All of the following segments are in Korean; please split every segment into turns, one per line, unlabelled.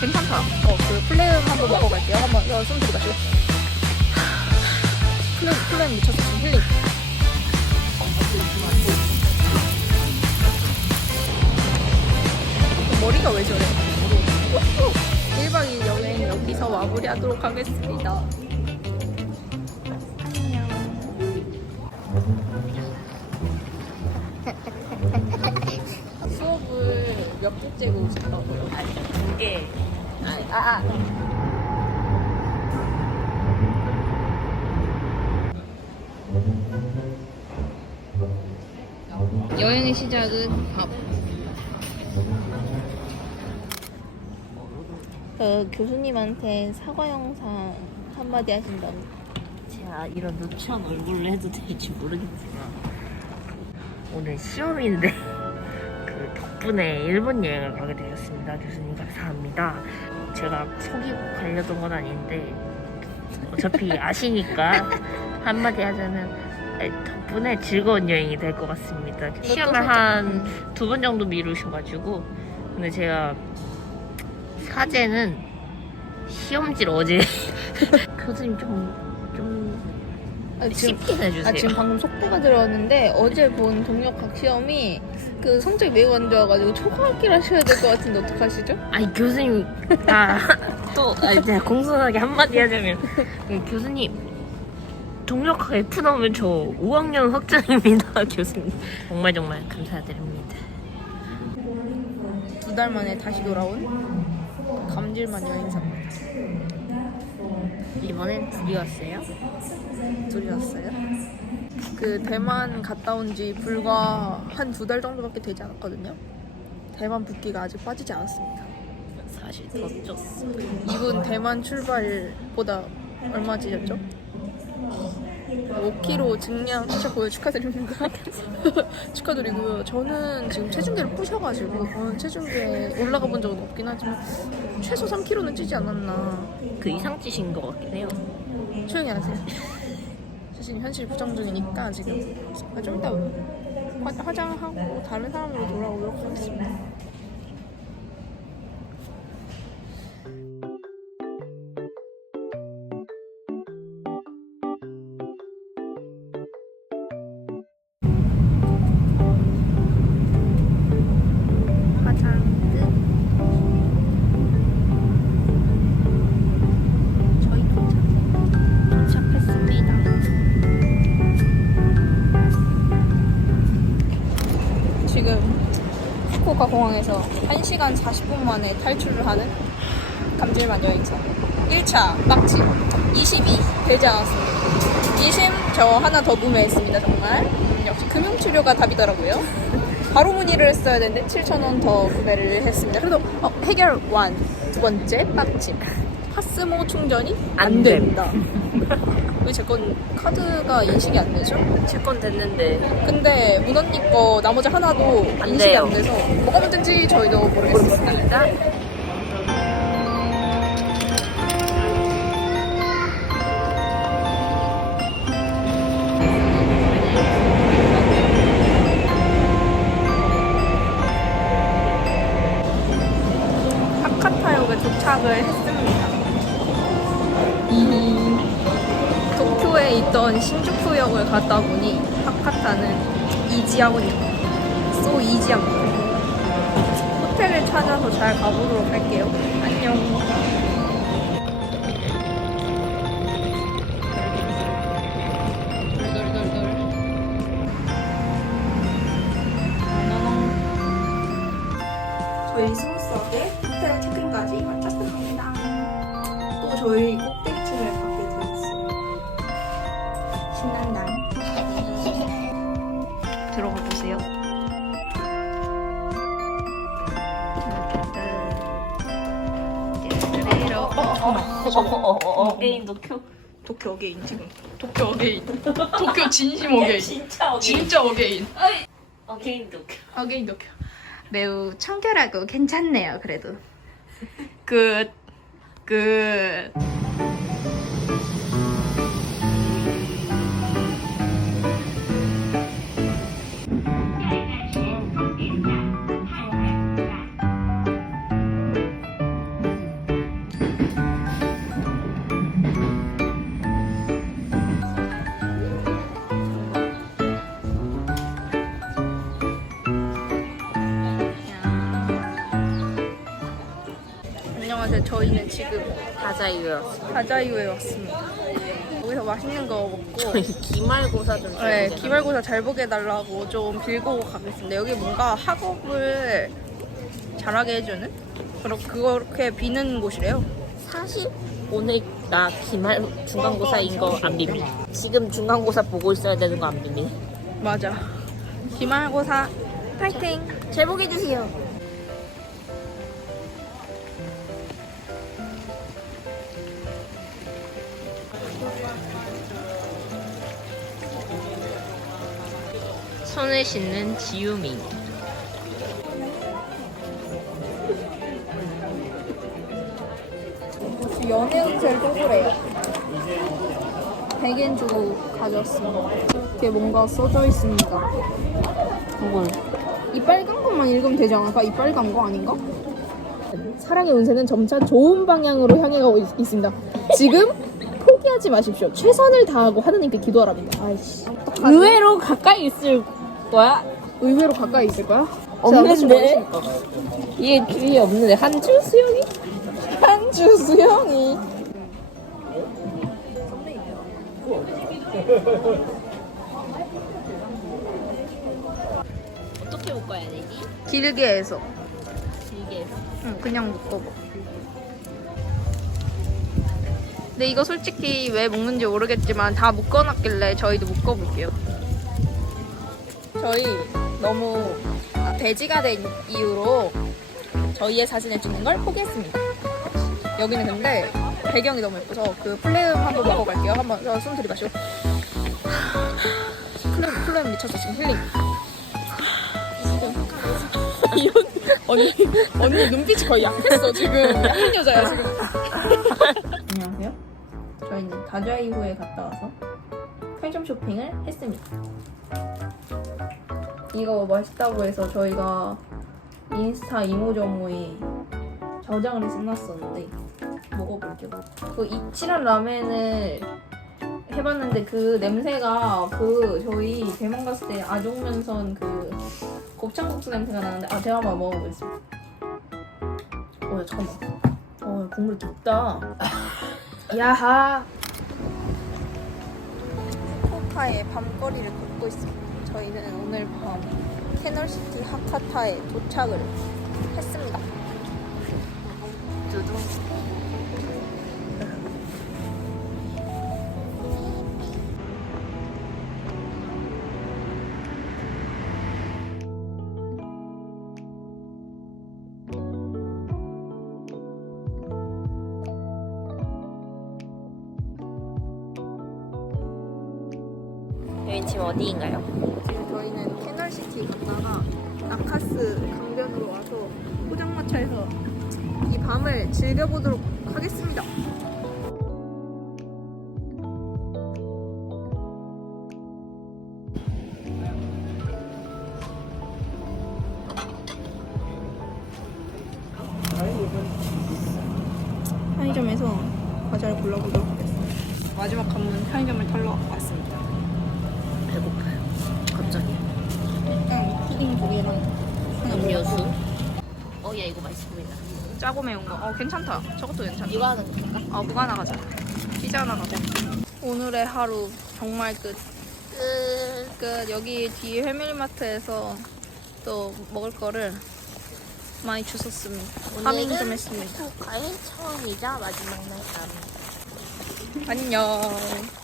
괜찮다. 어, 그 플레임 한번 먹어갈게요. 한번 어, 숨 들이마시고. 플레임, 플레임 미쳤어. 지금 힐링. 머리가 왜 저래? 1박 2일 여행 여기서 마무리하도록 하겠습니다. 몇 개째고 오셨다고요?
이게
아, 아. 여행의 시작은 밥. 그 교수님한테 사과 영상 한마디 하신다면
제가 이런 누추한 얼굴로 해도 될지 모르겠지만 오늘 시험인데 그 덕분에 일본 여행을 가게 되었습니다. 교수님 감사합니다. 제가 속이고 가려던 건 아닌데 어차피 아시니까 한마디 하자면 덕분에 즐거운 여행이 될 것 같습니다. 시험을 한 두 번 정도 미루셔가지고 근데 제가 사제는 시험지를 어제 교수님 좀 좀
아, 지금
쉽게 해주세요.
아, 지금 방금 속보가 들어왔는데 어제 본 동력학 시험이 그 성적이 매우 안 좋아가지고 초과학기를 하셔야 될 것 같은데 어떡하시죠?
아니 교수님 아또 이제 공손하게 한마디 하자면 그 교수님 동력학 F 나오면 저 5학년 확정입니다 교수님 정말 정말 감사드립니다
두 달 만에 다시 돌아온 감질만 여행사입니다.
이번엔 둘이 왔어요
둘이 왔어요. 그 대만 갔다 온 지 불과 한 두 달 정도밖에 되지 않았거든요. 대만 붓기가 아직 빠지지 않았습니다.
사실 더 쪘어
이분 대만 출발보다 얼마 찌셨죠? 5kg 증량 진짜 보여 축하드립니다. 축하드리고요. 저는 지금 체중계를 부셔가지고 저는 체중계에 올라가 본 적은 없긴 하지만 최소 3kg는 찌지 않았나.
그 이상 찌신 것 같긴 해요
조용히 하세요. 사실 현실 부정 중이니까 지금 아, 좀 이따 화, 화장하고 다른 사람으로 돌아오도록 하겠습니다. 지금 후쿠오카 공항에서 1시간 40분 만에 탈출을 하는 감질만 여행사. 1차 막지. 20이 되지 않았습니다 20 저 하나 더 구매했습니다 정말. 음, 역시 금융치료가 답이더라고요. 바로 문의를 했어야 되는데 7,000원 더 구매를 했습니다. 그래도 어, 해결 완. 두 번째 빡침 파스모 충전이 안. 된다 왜 제 건 카드가 인식이 안 되죠?
제 건 됐는데
근데 문 언니 거 나머지 하나도
안
인식이
돼요.
안 돼서 뭐가 문제인지 저희도 모르겠습니다. 하카타역에 도착을 했습니다. 있던 신주쿠역을 갔다 보니 하카타는 이지하군요. 쏘 이지합니다. 호텔을 찾아서 잘 가보도록 할게요. 안녕. 들어가 보세요.
도쿄
도쿄 어게인 지금. 도쿄 어게인. 도쿄 진심 어게인.
진짜 어게인
진짜 어게인.
어게인 도쿄
어게인 도쿄. 매우 청결하고 괜찮네요. 그래도. 그 그. 저- 저희는 지금
가자유였어.
가자유에 왔습니다. 여기서 맛있는 거 먹고
저희 기말고사 좀.
네, 기말고사 잘 보게 해달라고 좀 빌고 가겠습니다. 여기 뭔가 학업을 잘하게 해주는 그렇 그렇게 비는 곳이래요.
사실 오늘 나 기말 중간고사인 거 안 비밀. 지금 중간고사 보고 있어야 되는 거 안 비밀.
맞아. 기말고사 파이팅!
잘 보게 해주세요. 손을 씻는 지유미.
연애 호텔 호구래요. 100엔 주고 가져왔습니다. 이렇게 뭔가 써져 있습니다.
그건
이 빨간 것만 읽으면 되지 않을까? 이 빨간 거 아닌가? 사랑의 운세는 점차 좋은 방향으로 향해 가고 있, 있습니다. 지금 포기하지 마십시오. 최선을 다하고 하느님께 기도하랍니다. 아이씨.
의외로 가까이 있을 거야?
의외로 가까이 있을 거야?
없는데? 이게 뒤에 없는데 한줄 수영이?
한주 수영이.
어떻게 묶어야 되지?
길게 해서.
길게
응, 그냥 묶어봐. 근데 이거 솔직히 왜 묶는지 모르겠지만 다 묶어놨길래 저희도 묶어볼게요. 저희 너무 돼지가 된 이유로 저희의 사진을 찍는 걸 포기했습니다. 여기는 근데 배경이 너무 예뻐서 그 플레음 한번 먹어 갈게요. 한번 저 숨 들이마시고. 플레음, 플레음 미쳤어 지금 힐링. 이 언니, 언니, 눈빛이 거의 약했어 지금 약한 여자야 지금. 안녕하세요. 저희는 다자이 후에 갔다 와서 편의점 쇼핑을 했습니다. 이거 맛있다고 해서 저희가 인스타 이모저모에 저장을 해서 놨었는데 먹어볼게요. 그 이치란 라멘을 해봤는데 그 냄새가 그 저희 대만 갔을 때 아종면선 그 곱창국수 냄새가 나는데 아 제가 한번 먹어보겠습니다. 어 잠깐만. 어 국물 깊다. 야하. 후쿠오카의 밤거리를 걷고 있습니다. 저희는 오늘 밤 캐널시티 하카타에 도착을 했습니다.
두둥. 지금 어디인가요?
지금 저희는 캐널시티 갔다가 나카스 강변으로 와서 포장마차에서 이 밤을 즐겨보도록 하겠습니다.
어, 야, 이거 맛있어 보인다.
짜고 매운 거. 어 괜찮다. 저것도 괜찮다.
이거 하나 줄까?
어 무가 하나 가자. 피자 하나 가자. 오늘의 하루 정말 끝. 끝. 끝. 여기 뒤에 해밀마트에서 또 먹을 거를 많이 주웠습니다. 파밍 좀 했습니다.
후쿠오카의 처음이자 마지막 날 밤.
안녕.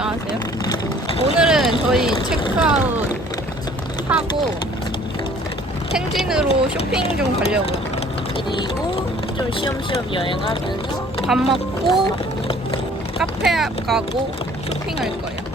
안녕하세요. 오늘은 저희 체크아웃 하고 텐진으로 쇼핑 좀 가려고요.
그리고 좀 쉬엄쉬엄 여행하면서
밥 먹고 카페 가고 쇼핑할 거예요.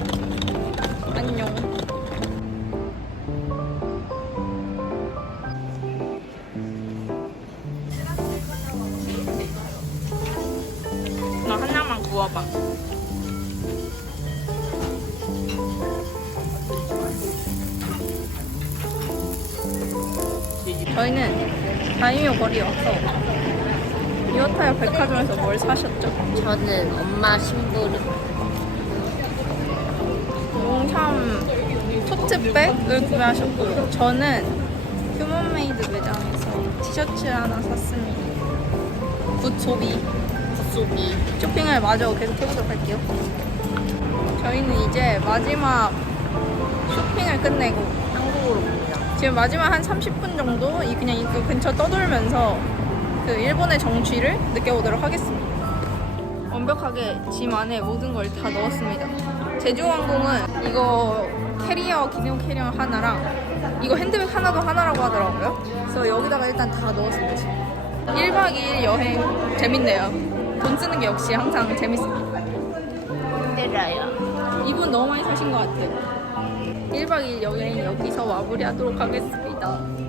다이묘 거리에 와서 이오타야 백화점에서 뭘 사셨죠?
저는 엄마 심부름.
용샴 토트백을 구매하셨고요. 저는 휴먼메이드 매장에서 티셔츠 하나 샀습니다. 굿 소비.
굿소비.
쇼핑을 마저 계속 해보도록 할게요. 저희는 이제 마지막 쇼핑을 끝내고. 지금 마지막 한 30분 정도 이 그냥 이 근처 떠돌면서 그 일본의 정취를 느껴보도록 하겠습니다. 완벽하게 짐 안에 모든 걸 다 넣었습니다. 제주항공은 이거 캐리어 기념 캐리어 하나랑 이거 핸드백 하나도 하나라고 하더라고요. 그래서 여기다가 일단 다 넣었습니다. 지금. 1박 2일 여행 재밌네요. 돈 쓰는 게 역시 항상 재밌습니다.
힘들어요.
이분 너무 많이 사신 것 같아요. 1박 2일 여행 여기서 마무리하도록 하겠습니다.